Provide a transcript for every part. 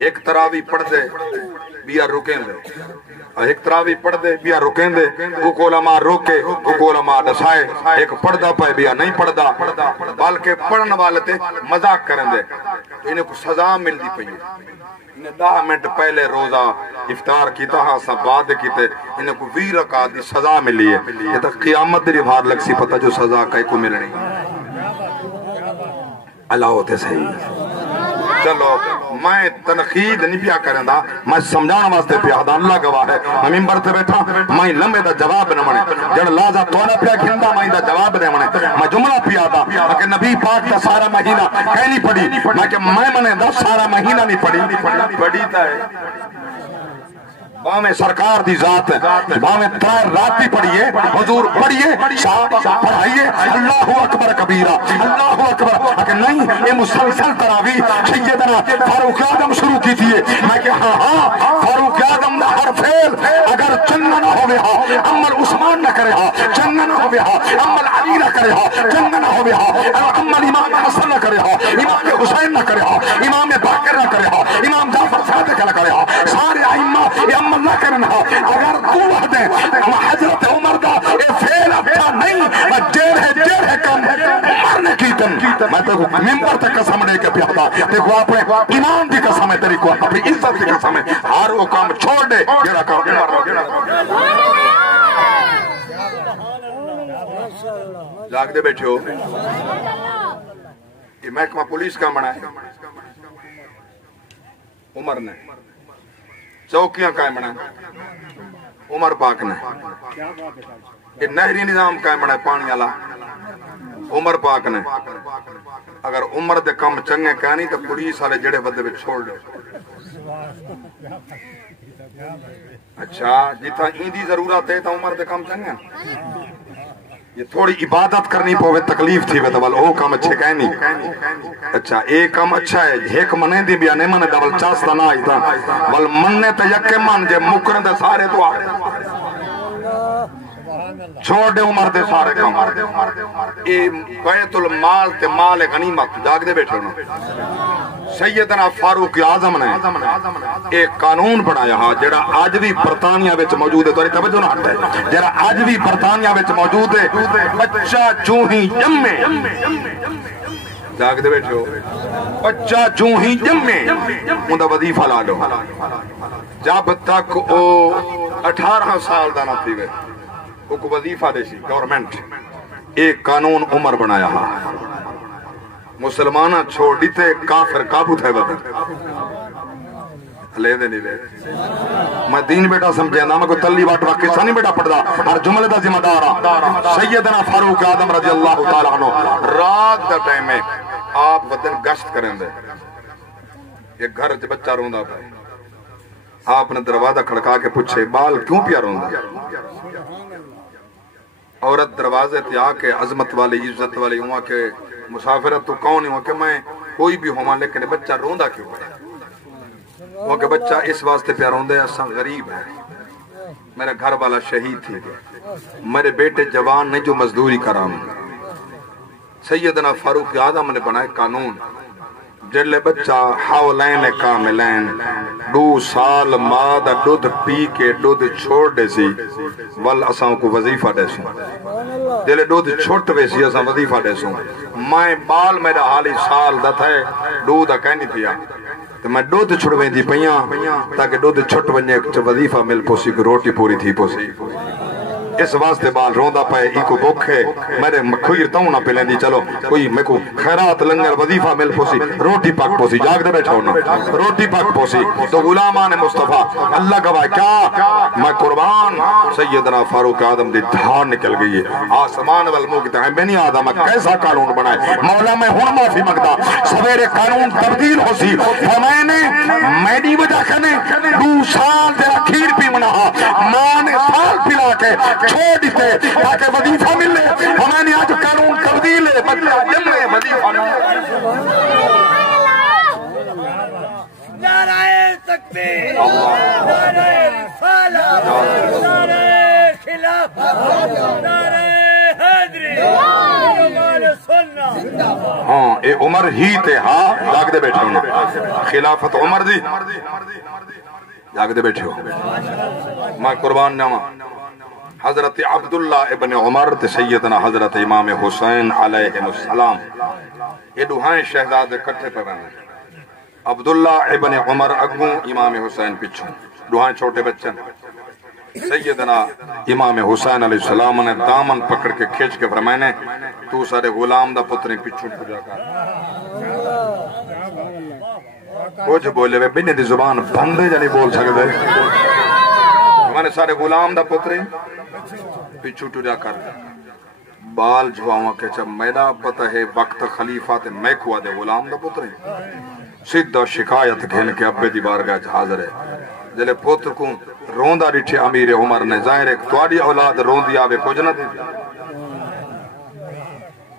ایک تراوی پڑھ دے بیا رکیں دے، ایک تراوی پڑھ دے بیا رکیں دے، کو علماء روکے کو علماء دسائے، ایک پڑھدا پہ بیا نہیں پڑھدا، بلکہ پڑھن والے تے مذاق کرن دے تو انہیں کو سزا مل دی پئی، انہیں 10 منٹ پہلے روزہ افطار کیتا ہاں سب بعد کیتے، انہیں کو 20 رکعت دی سزا ملی ہے، یہ تک قیامت دی بھار لگ سی پتہ جو سزا کئی کو ملنی اللہ ہوتے صحیح۔ چلو میں تنقید نہیں پیا کریں دا، میں سمجھانا واسطے پیا دا، اللہ گواہ ہے میں ممبر تے بیٹھا میں لمبے دا جواب نہ منے جڑ لازا توڑا پیا کھندا میں دا جواب نہ منے، میں جملہ پیا دا کہ نبی پاک دا سارا مہینہ کہیں نہیں پڑھی، میں کہ میں منے دا سارا مہینہ نہیں پڑھی تا ہے باہمیں سرکار دی ذات ہے، باہمیں 3 رات بھی پڑھئے، حضور پڑھئے، صحابہ پڑھائیے، اللہ اکبر کبیرہ، اللہ اکبر، اگر نہیں یہ مسلسل تراوی سیدنا فاروق اعظم شروع کی تھی، میں کہ ہاں فاروق اعظم نہ ہر فیل اگر چنگا نہ ہوئے ہاں عمل عثمان نہ کرے ہاں چنگا نہ ہوئے ہاں عمل علی نہ کرے ہاں چنگا نہ ہوئے ہاں عمل امام حسن نہ کرے ہاں امام حسین نہ کرے ہاں امام باقر نہ کرے ہاں امام جعفر صادق نہ کرے ہاں سارے ائمہ یہ عمل نہ کرنا، اگر تو وحدے حضرت عمر دا اے فیل اچھا نہیں جیر ہے کم عمر نے کیتن، میں تے ممبر تے قسم دے کے پیادا تے کو اپنے ایمان دی قسم ہے، تیری کو اپنی عزت دی قسم ہے، ہر وہ کام چھوڑ دے جڑا کام عمر جاگ دے بیٹھے ہو۔ یہ محکمہ پولیس کا بنا ہے عمر نے، چوکیاں قائم بنا عمر پاک نے، یہ نہری نظام قائم بنا پانی والا عمر پاک نے، اگر عمر دے کم چنگے کہانی تو پولیس والے جڑے بدے بھی چھوڑ دے، اچھا جتنا ایندی ضرورت ہے تو عمر دے کم چنگے، یہ تھوڑی عبادت کرنی پوے تکلیف تھی وے تو بل او کام اچھے کہیں نہیں، اچھا ایک کام اچھا ہے ایک منے دی بیا نہیں منے دا بل چاستا نہ آئی تھا بل مننے تے یکے من جے مکرن دے سارے تو آئے چھوڑ دے عمر دے سارے کام، اے بیت المال تے مال غنیمت جاگ دے بیٹھے ہونا۔ سیدنا فاروق اعظم نے ایک قانون بنایا ہاں جڑا آج بھی برطانیہ وچ موجود ہے، تو توجہ نہ ہٹے، جڑا آج بھی برطانیہ وچ موجود ہے، بچہ چوں ہی جمے جاگ دے بیٹھے ہو، بچہ چوں ہی جمے اوندا وظیفہ لا لو، جب تک او 18 سال دا نہ تھی وے او کو وظیفہ دے سی گورنمنٹ، ایک قانون عمر بنایا ہاں مسلمانہ چھوڑ دیتے کافر قابو تھے بدن لے دے نہیں لے میں دین بیٹا سمجھے نا میں کوئی تلی باٹ واقعی نہیں بیٹا پڑھ دا ہر جملے دا ذمہ دارا سیدنا فاروق اعظم رضی اللہ تعالیٰ عنہ رات دا ٹائم میں آپ وطن گشت کریں دے، ایک گھر جب بچہ روندہ پہ آپ نے دروازہ کھڑکا کے پوچھے بال کیوں پیا روندہ، عورت دروازے تے آ کے عظمت والی عزت والی ہوا کہ مسافرت تو کون ہوا کہ میں کوئی بھی ہوا لیکن بچہ روندہ کیوں وہ کہ بچہ اس واسطے پہ روندے اساں غریب ہے، میرا گھر والا شہید تھی، میرے بیٹے جوان نے جو مزدوری کرام، سیدنا فاروق اعظم نے بنائے قانون جلے بچہ حولین کاملین 2 سال ماد دودھ پی کے دودھ چھوڑ دے سی ول اساں کو وظیفہ دے سوں، جلے دودھ چھوٹ وے سی اساں وظیفہ دے سوں، میں بال میرا حالی سال دا تھے دودھ کہنی پیا تو میں دودھ چھڑویں دی پیاں تاکہ دودھ چھٹ ونجے وظیفہ مل پوسی کو روٹی پوری تھی پوسی، اس واسطے بال روندہ پائے ای کو بک ہے میرے مکھویر تاؤں نہ پلیں دی چلو کوئی میں کو خیرات لنگر وظیفہ مل پوسی روٹی پاک پوسی جاگ دے بیٹھا ہونا روٹی پاک پوسی تو غلامان مصطفیٰ اللہ گواہ کیا میں قربان سیدنا فاروق اعظم دی دھار نکل گئی ہے آسمان والموقت ہے بنی آدم کیسا قانون بنائے مولا میں ہون معافی مگدا سویرے قانون تبدیل ہو سی میں نے میڈی وجہ کھنے 2 سال دے اکھیر پی منہا ماں نے سال پلا کے چھوڑ دیتے تاکہ وظیفہ ملے، ہمیں نے آج قانون تبدیل ہے بچہ جمعے وظیفہ نعرہ تکبیر، نعرہ رسالت، نعرہ خلافت، نعرہ حیدری، جمال سنہ ہاں اے عمر ہی تے ہاں جاگ دے بیٹھے ہونا خلافت عمر دی جاگ دے بیٹھے ہو میں قربان ناما حضرت عبداللہ ابن عمر تے سیدنا حضرت امام حسین علیہ السلام یہ دوہائیں شہزاد کٹھے پر رہنے عبداللہ ابن عمر اگوں امام حسین پچھوں دوہائیں چھوٹے بچن سیدنا امام حسین علیہ السلام نے دامن پکڑ کے کھیچ کے فرمائنے تو سارے غلام دا پتری پچھوں پجا کر کچھ بولے وے بنے دی زبان بندے جا نہیں بول سکتے میں نے سارے غلام دا پتری پچھوں ٹجا کر بال جھواؤں کہ جب میرا پتہ ہے وقت خلیفہ تے میں کھوا دے غلام دا پتری سیدھا شکایت گھن کے ابے دی بارگاہ حاضر ہے جلے پتر کو روندہ ڈٹھے امیر عمر نے ظاہر ہے تواری اولاد روندی آوے کچھ نہ دی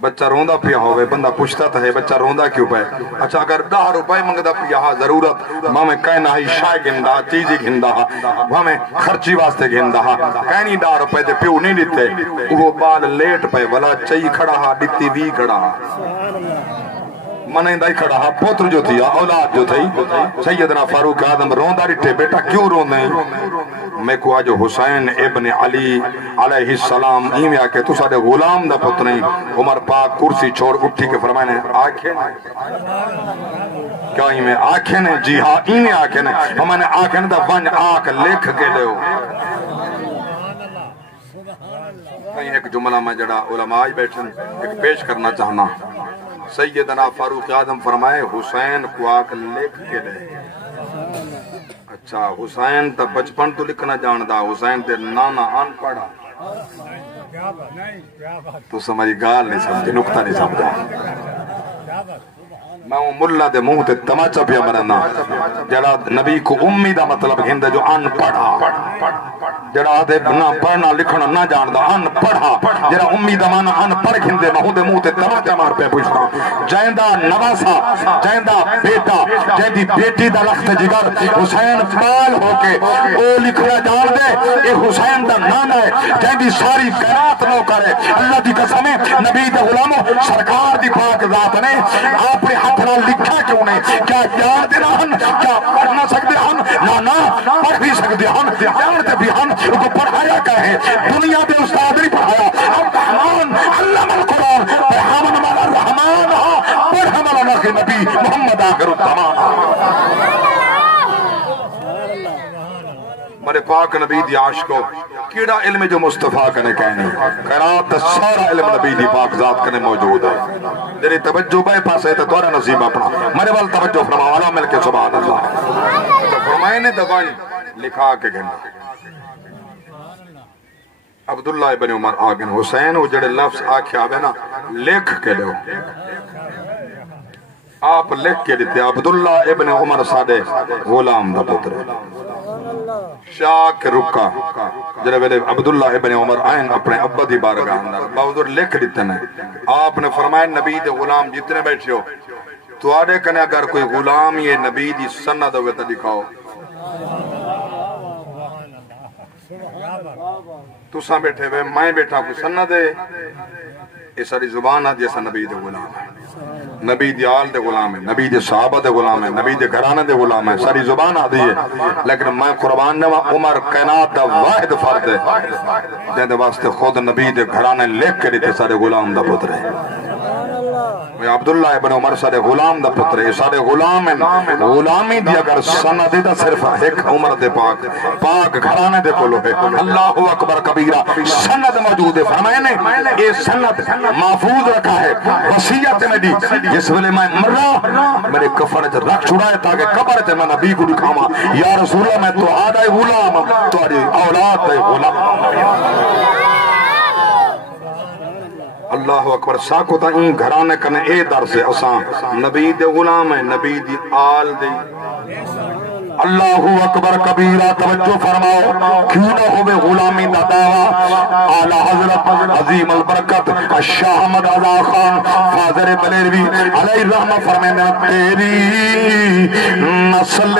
بچہ روندہ پیا ہوئے بندہ پوچھتا تھا ہے بچہ روندہ کیوں پہ اچھا اگر 10 روپے منگدہ پیا ہاں ضرورت ماں میں کہنا ہی شائع گھندہ چیزی گھندہ وہاں میں خرچی واسطے گھندہ کہنی 10 روپے دے پیو نہیں دیتے وہ بال لیٹ پہ ولا چاہی کھڑا ہاں ڈتی بھی کھڑا ہاں منہ ہی کھڑا ہاں پوتر جو تھی اولاد جو تھی سیدنا فاروق آدم روندہ رٹھے بیٹا کیوں روندے میں کو آج حسین ابن علی علیہ السلام ایمیں آکے تو سارے غلام دا پتریں عمر پاک کرسی چھوڑ اٹھی کے فرمائنے آنکھیں کیا ایمیں آنکھیں نے جی ہاں ایمیں آنکھیں نے ہمیں آنکھیں دا ونج آنکھ لکھ کے لے ہو کہیں ایک جملہ میں جڑا علماء بیٹھن ایک پیش کرنا چاہنا سیدنا فاروق آدم فرمائے حسین کو آنکھ لکھ کے لے اچھا حسین تا بچپن تو لکھنا جاندہ حسین تے نانا آن پڑھا تو سمجھی گال نہیں سمجھی نکتہ نہیں سمجھا میں وہ ملہ دے منہ تے تماچا پیا مرنا جڑا نبی کو امی دا مطلب گھندہ جو ان پڑھا جڑا دے نہ پڑھنا لکھنا نہ جاندہ ان پڑھا جڑا امی دا مانا ان پڑھ گھندے میں ہوں دے منہ تے تماچا مار پہ پوچھتا جائندہ نواسا جائندہ بیٹا جائندی بیٹی دا لخت جگر حسین پال ہو کے او لکھنا جان دے اے حسین دا نانا ہے جائندی ساری قرات نو کرے اللہ دی قسم ہے نبی دا غلاموں سرکار دی پاک ذات نے آپ نے ہاتھنا لکھا کیوں نہیں کیا جان دے ہن کیا پڑھ نہ سکتے ہن نانا پڑھ بھی سکتے ہن جانتے بھی ہن ان کو پڑھایا کہے دنیا دے استاد نہیں پڑھایا الرحمن علم القرآن پڑھامن والا الرحمن پڑھامن والا نبی محمد آخر الزمان مرے پاک نبی دی عاشقو کیڑا علم جو مصطفیٰ کنے کہنی قرآن دا سارا علم نبی دی پاک ذات کنے موجود ہے جنہی توجہ بے پاس ہے تو توارا نصیب اپنا مرے وال توجہ فرماوالا مل کے سبحان اللہ فرمائنے دوائیں لکھا کے گھنڈا عبداللہ ابن عمر آگن حسین وہ جڑے لفظ آکھے آوے نا لکھ کے لو آپ لکھ کے دیتے عبداللہ ابن عمر سادے غلام دا پتر شاک رکا جنہے ویلے عبداللہ ابن عمر آئین اپنے ابا دی بارگاہ اندر باوضر لکھ دیتے ہیں آپ نے فرمائے نبی دے غلام جتنے بیٹھے ہو تو آڑے کنے اگر کوئی غلام یہ نبی دی سنہ دوے تا دکھاؤ تو ساں بیٹھے ہوئے میں بیٹھا کوئی سنہ دے یہ ساری زبان آدھی ایسا نبی دے غلام ہے نبی دی آل دے غلام ہے نبی دی صحابہ دے غلام ہے نبی دے گھرانے دے غلام ہے ساری زبان آدھی ہے لیکن میں قربان نے عمر کائنات دا واحد فرد ہے جن دے واسطے خود نبی دے گھرانے لکھ کے دیتے سارے غلام دا پتر ہے عبداللہ ابن عمر سارے غلام دا پتر ہے سارے غلام ہیں غلامی دی اگر سند دا صرف ایک عمر دے پاک گھرانے دے کلو ہے اللہ اکبر کبیرہ سند موجود ہے فرمائنے یہ سند محفوظ رکھا ہے وسیعت میں دی جس ویلے میں مرہ میرے کفن رکھ چھڑائے تاکہ قبر تے میں نبی کو دکھاما یا رسول اللہ میں تو آدھائی غلام تو اولاد دے غلام اللہ اکبر ساکو تا این گھرانے کنے اے در سے اساں نبی دے غلام ہے نبی دی آل دے اللہ اکبر کبیرہ توجہ فرماؤ کیوں نہ ہوئے غلامی دا دعویٰ اعلی حضرت عظیم البرکت الشاہ احمد رضا خان فاضل بلیلوی علیہ الرحمہ فرمائے تیری نسل